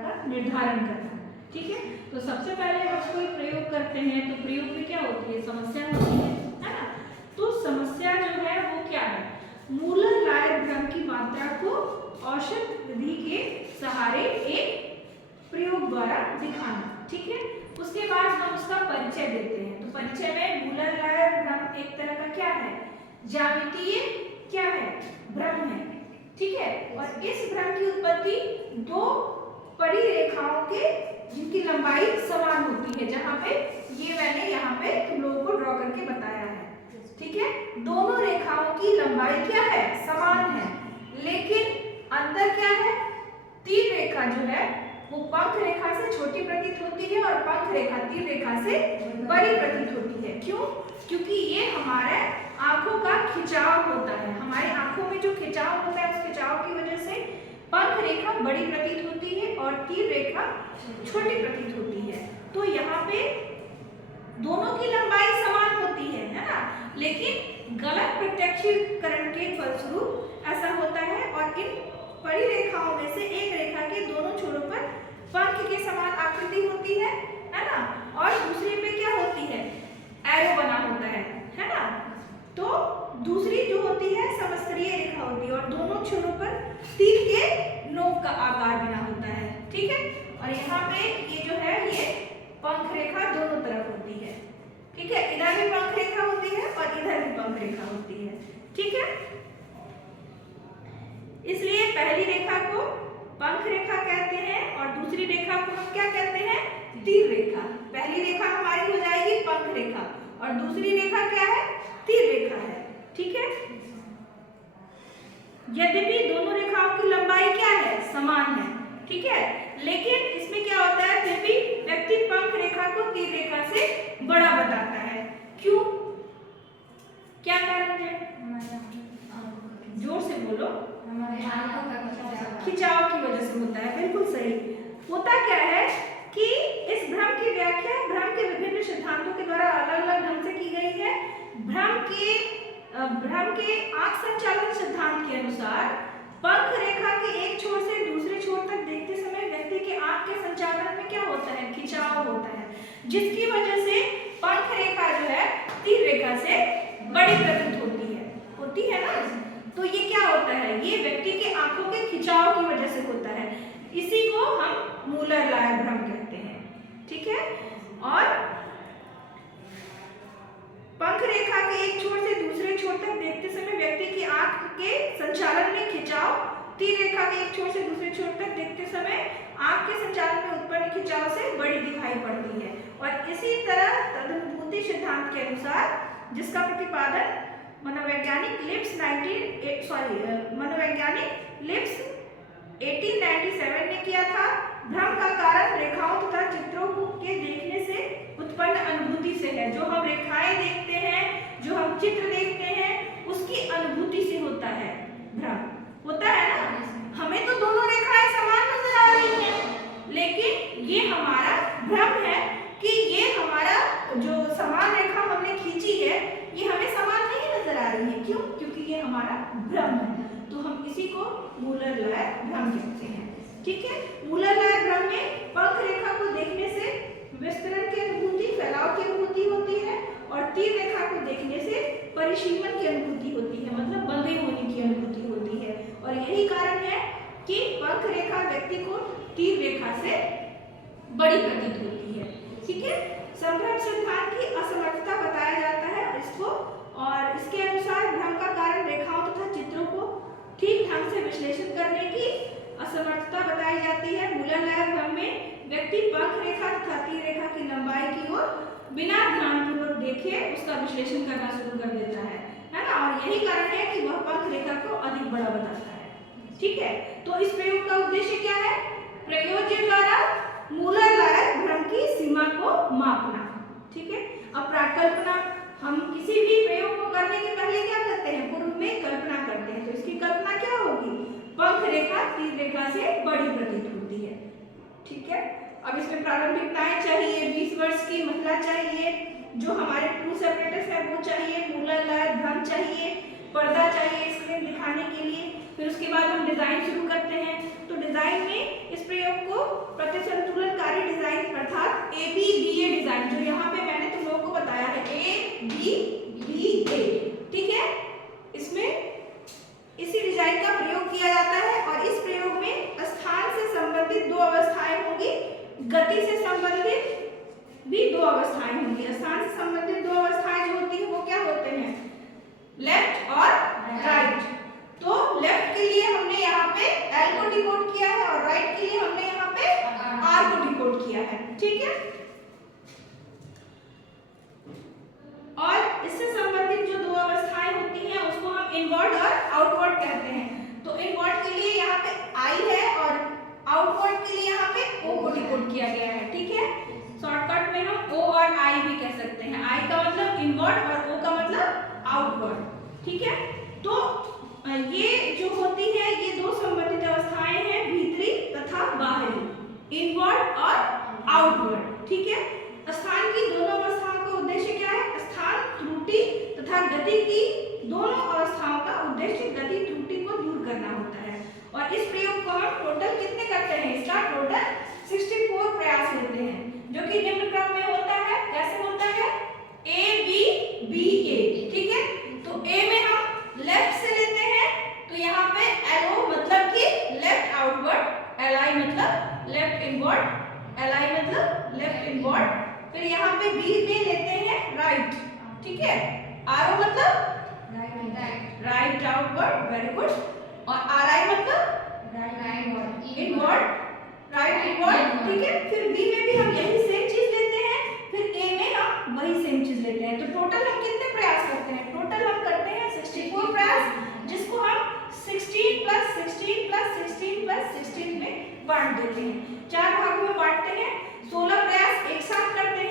का निर्धारण करना। ठीक है, तो सबसे पहले हम कोई प्रयोग करते हैं तो प्रयोग में क्या होती है, समस्या होती है ना। तो समस्या जो है वो क्या है, मूलर-लायर भ्रम की मात्रा को औसत विधि के सहारे एक प्रयोग द्वारा दिखाना। ठीक है, उसके बाद हम उसका परिचय देते हैं। तो परिचय में मूलर-लायर भ्रम एक तरह का क्या है, ज्यामितीय क्या है, भ्रम है। ठीक है, और इस भ्रम की उत्पत्ति दो परिरेखाओं के जिनकी लंबाई समान होती है, जहां पे ये मैंने यहाँ पे तुम लोगों को ड्रॉ करके बताया है। ठीक है, दोनों रेखाओं की लंबाई क्या है, समान है, लेकिन अंतर क्या है, तीर रेखा जो है वो पंख रेखा से छोटी प्रतीत होती है और पंख रेखा तीर रेखा से बड़ी प्रतीत होती है। क्यों? क्योंकि ये हमारे आंखों का खिंचाव होता है, हमारी आंखों में जो खिंचाव होता है उस खिंचाव की वजह से पंख रेखा बड़ी प्रतीत होती है और तीर रेखा छोटी प्रतीत होती है। तो यहाँ पे दोनों की लंबाई समान होती है ना, लेकिन गलत प्रत्यक्षीकरण के फलस्वरूप ऐसा होता है और इन परिरेखाओं में से एक रेखा के दोनों छोरों पर पंख के समान आकृति होती है ना, और दूसरे पे क्या होती है, एरो बना होता है ना। तो दूसरी जो होती है समस्तरीय रेखा होती है और दोनों छोरों पर तीर के नोक का आकार बना होता है। ठीक है, और यहाँ पे ये जो है ये पंख रेखा दोनों तरफ होती है। ठीक है, इधर भी पंख रेखा होती है और इधर भी पंख रेखा होती है। ठीक है, इसलिए पहली रेखा को पंख रेखा कहते हैं और दूसरी रेखा को हम क्या कहते हैं, तीर रेखा। पहली रेखा हमारी हो जाएगी पंख रेखा और दूसरी रेखा क्या है, तीर रेखा है। ठीक है, यद्यपि दोनों रेखाओं की लंबाई क्या है, समान है। ठीक है, लेकिन इसमें क्या होता है, फिर भी व्यक्ति पंख रेखा को तीर रेखा से बड़ा बताता है। क्यों, क्या कारण है, जोर से बोलो, खिंचाव की वजह से होता है। बिल्कुल सही। होता क्या है कि इस भ्रम की व्याख्या भ्रम के विभिन्न सिद्धांतों के द्वारा अलग अलग ढंग से की गई है। भ्रम के आंख संचालन सिद्धांत के अनुसार पंख रेखा के एक छोर से दूसरे छोर तक देखते समय व्यक्ति के आंख के संचालन में क्या होता है, खिंचाव होता है, जिसकी वजह से पंख रेखा जो है तीर रेखा से बड़ी प्रतीत होती है ना। तो ये क्या होता है, ये व्यक्ति के आंखों के खिंचाव की वजह से होता है। इसी को हम मूलर-लायर भ्रम कहते हैं। ठीक है, और पंख रेखा के एक छोर से दूसरे छोर तक देखते समय व्यक्ति की आंख के संचालन में खिंचाव तीर रेखा के एक छोर से दूसरे छोर तक देखते समय आंख के संचालन में उत्पन्न खिंचाव से बड़ी दिखाई पड़ती है। और इसी तरह तदनुभूति सिद्धांत के अनुसार, जिसका प्रतिपादन मनोवैज्ञानिक लिप्स 1897 ने किया था, भ्रम का कारण रेखाओं तथा चित्रों के देखने से उत्पन्न अनुभूति से है। जो हम रेखाएं देखते हैं, जो हम चित्र देखते हैं, उसकी अनुभूति से होता है भ्रम। होता है ना, हमें तो दोनों रेखाएं समान नजर आ रही हैं, लेकिन ये हमारा भ्रम है कि ये हमारा जो समान रेखा हमने खींची है ये हमें समान नहीं नजर आ रही है। क्यों? क्योंकि ये हमारा भ्रम है। तो हम इसी को मूलर-लायर भ्रम कहते हैं। ठीक है, मूलर-लायर भ्रम में पंख रेखा को देखने से विस्तरण की अनुभूति, फैलाव की अनुभूति होती है और तीर रेखा को देखने से परिसीमन की अनुभूति होती है, मतलब बंधे होने की अनुभूति होती है। और यही कारण है कि पंख रेखा व्यक्ति को तीर रेखा से बड़ी प्रतीत होती है। ठीक है, संभ्रम सिद्धांत की असमर्थता बताया जाता है इसको, और इसके अनुसार भ्रम का कारण रेखाओं तथा चित्रों को ठीक ढंग से विश्लेषण करने की असमर्थता बताई जाती है। मूलर-लायर भ्रम में व्यक्ति पंख रेखा तथा तीर रेखा की लंबाई की ओर बिना ध्यानपूर्वक देखे उसका विश्लेषण करना शुरू कर देता है ना, और यही कारण है कि वह पंख रेखा को अधिक बड़ा बताता है। ठीक है, तो इस प्रयोग का उद्देश्य क्या है, प्रयोज्य द्वारा मूलर-लायर भ्रम की सीमा को मापना। ठीक है, अब प्राकल्पना, हम किसी भी प्रयोग को करने के पहले क्या करते हैं, पूर्व में कल्पना करते हैं। तो इसकी कल्पना क्या होगी, पंख रेखा तीर रेखा से बड़ी प्रतीत होती है। ठीक है, अब इसमें प्रारंभिकताएं चाहिए, 20 वर्ष की महिला चाहिए, जो हमारे ट्रू सेपरेटर्स है वो चाहिए, मूलर-लायर भ्रम चाहिए, पर्दा चाहिए स्क्रीन दिखाने के लिए। फिर उसके बाद हम डिजाइन शुरू करते हैं। तो डिजाइन में इस प्रयोग को भी दो अवस्थाएं होंगी। स्थान से संबंधित दो अवस्थाएं जो होती हैं वो क्या होते हैं, लेफ्ट और राइट। तो लेफ्ट के लिए हमने यहाँ पे एल को डिकोड किया है और राइट के लिए हमने यहाँ पे आर को डिकोड किया है, ठीक है। और इससे संबंधित जो दो अवस्थाएं होती हैं उसको हम इनवर्ड और आउटवर्ड कहते हैं। तो इनवर्ड के लिए यहाँ पे आई है और आउटवर्ड के लिए यहाँ पे ओ को डिकोड किया गया है, ठीक है। शॉर्टकट में हम ओ और आई भी कह सकते हैं। आई का मतलब इनवर्ड और ओ का मतलब आउटवर्ड, ठीक है। तो ये जो होती है ये दो संबंधित अवस्थाएं हैं, भीतरी तथा बाहरी, इनवर्ड और आउटवर्ड, ठीक है। स्थान की दोनों अवस्थाओं का उद्देश्य क्या है, स्थान, त्रुटि तथा गति की दोनों अवस्थाओं का उद्देश्य गति त्रुटि को दूर करना होता है। और इस प्रयोग को हम टोटल कितने करते हैं, इसका टोटल 64 प्रयास लेते हैं, जो कि निम्न क्रम में होता है। कैसे होता है, ए बी बी ए, ठीक है। तो ए में हम लेफ्ट से लेते हैं, तो यहाँ पे एल ओ मतलब कि लेफ्ट आउटवर्ड, एल आई मतलब लेफ्ट इनवर्ड, एल आई मतलब लेफ्ट इनवर्ड। फिर यहाँ पे बी में लेते हैं राइट, ठीक है। आर ओ मतलब राइट आउटवर्ड, वेरी गुड। और आर आई मतलब इनवर्ड, राइट इनवर्ड, ठीक है। फिर बी में भी हम यही सेम चीज लेते हैं, फिर ए में हम वही सेम चीज लेते हैं। तो टोटल हम कितने प्रयास करते हैं, टोटल हम करते हैं 64 प्रयास, जिसको हम 16 प्लस 16 प्लस 16 प्लस 16 में बांट देते हैं। 4 भागों में बांटते हैं, 16 प्रयास एक साथ करते